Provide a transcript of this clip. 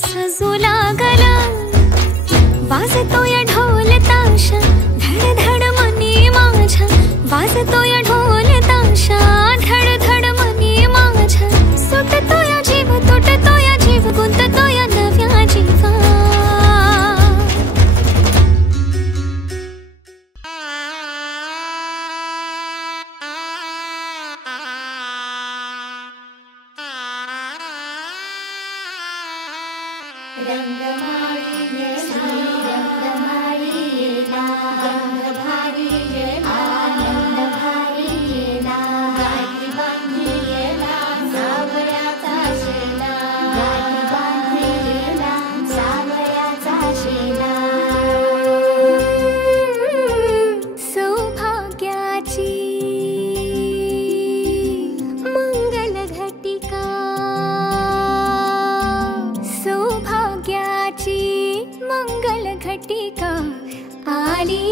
सजू लागला, वाजतोय ढोल ताशा, धड धड मनी माझ्या, वाजतोय ढोल ताशा, धड धड मनी माझ्या, सुटतोय जीव तुटतोय जीव, गुंततोय नव्या जीवा. रंगमाळी येला, रंगमाळी येला, रंगभारी येला, रंगभारी येला, गाठी बांधी येला, सावळ्याचा शेला, गाठी बांधी येला, सावळ्याचा शेला. सौभाग्याची मंगल घटिका, सौभाग्याची मंगल घटिका आली.